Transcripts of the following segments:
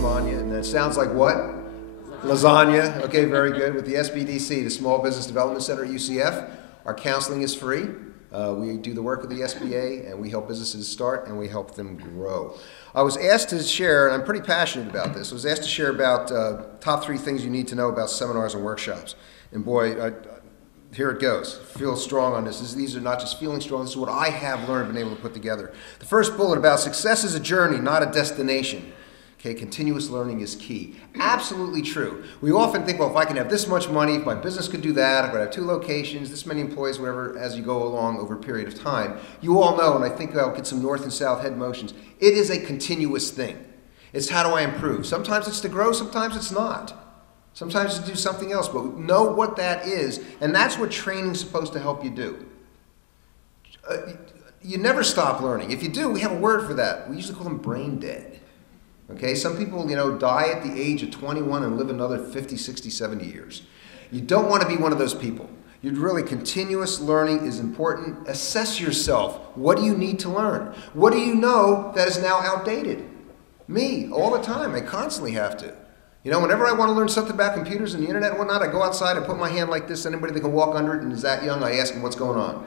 Romagna, and it sounds like what? Lasagna. Okay, very good. With the SBDC, the Small Business Development Center at UCF, our counseling is free. We do the work of the SBA, and we help businesses start, and we help them grow. I was asked to share, and I'm pretty passionate about this, I was asked to share about top 3 things you need to know about seminars and workshops. And boy, here it goes. Feel strong on this. These are not just feeling strong, this is what I have learned and been able to put together. The first bullet about success is a journey, not a destination. Okay, continuous learning is key. Absolutely true. We often think, well, if I can have this much money, if my business could do that, if I have 2 locations, this many employees, whatever, as you go along over a period of time. You all know, and I think I'll get some north and south head motions, it is a continuous thing. It's how do I improve? Sometimes it's to grow, sometimes it's not. Sometimes it's to do something else, but know what that is, and that's what training's supposed to help you do. You never stop learning. If you do, we have a word for that. We usually call them brain dead. Okay, some people, die at the age of 21 and live another 50, 60, 70 years. You don't want to be one of those people. Continuous learning is important. Assess yourself. What do you need to learn? What do you know that is now outdated? Me, all the time. I constantly have to. Whenever I want to learn something about computers and the internet and whatnot, I go outside and put my hand like this. Anybody that can walk under it and is that young, I ask them what's going on.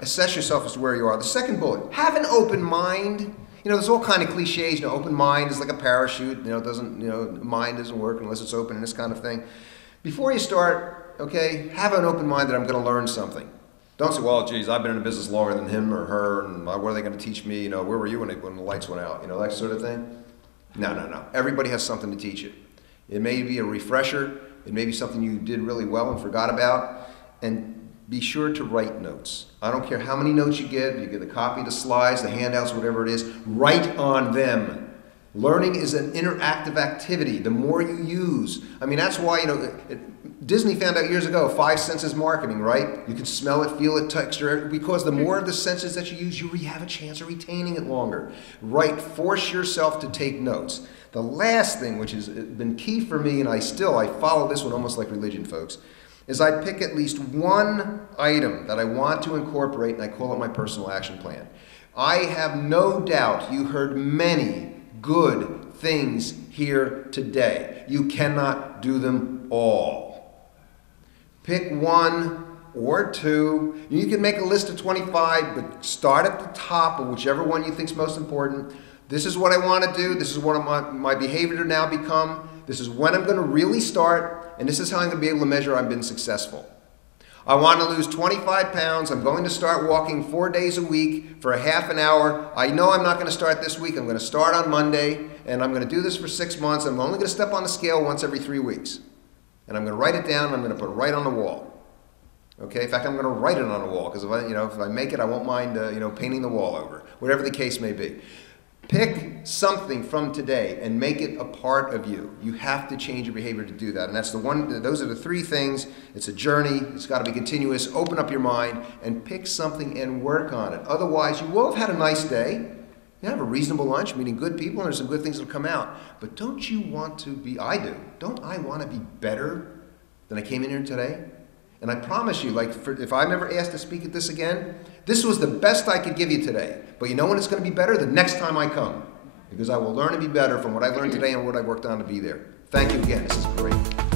Assess yourself as to where you are. The second bullet, have an open mind. There's all kind of cliches. Open mind is like a parachute. Mind doesn't work unless it's open and this kind of thing. Before you start, okay, have an open mind that I'm going to learn something. Don't say, well, geez, I've been in the business longer than him or her, and what are they going to teach me? Where were you when the lights went out? That sort of thing. No. Everybody has something to teach you. It may be a refresher. It may be something you did really well and forgot about. And be sure to write notes. I don't care how many notes you get a copy of the slides, the handouts, whatever it is, write on them. Learning is an interactive activity. The more you use, that's why, Disney found out years ago, 5 senses marketing, right? You can smell it, feel it, texture it, because the more of the senses that you use, you have a chance of retaining it longer. Force yourself to take notes. The last thing, which has been key for me, and I follow this one almost like religion, folks, is I pick at least one item that I want to incorporate, and I call it my personal action plan. I have no doubt you heard many good things here today. You cannot do them all. Pick 1 or 2. You can make a list of 25, but start at the top of whichever one you think is most important. This is what I want to do. This is what my behavior to now become. This is when I'm going to really start. And this is how I'm going to be able to measure I've been successful. I want to lose 25 pounds. I'm going to start walking 4 days a week for a half an hour. I know I'm not going to start this week. I'm going to start on Monday, and I'm going to do this for 6 months. I'm only going to step on the scale once every 3 weeks. And I'm going to write it down, and I'm going to put it right on the wall. Okay? In fact, I'm going to write it on the wall, because if I make it, I won't mind painting the wall over, whatever the case may be. Pick something from today and make it a part of you. You have to change your behavior to do that. And those are the 3 things. It's a journey. It's got to be continuous. Open up your mind and pick something and work on it. Otherwise, you will have had a nice day. You have a reasonable lunch, meeting good people, and there's some good things that will come out. But don't you want to be, don't I want to be better than I came in here today? And I promise you, if I'm ever asked to speak at this again, this was the best I could give you today. But you know when it's going to be better? The next time I come. Because I will learn to be better from what I learned today and what I worked on to be there. Thank you again. This is great.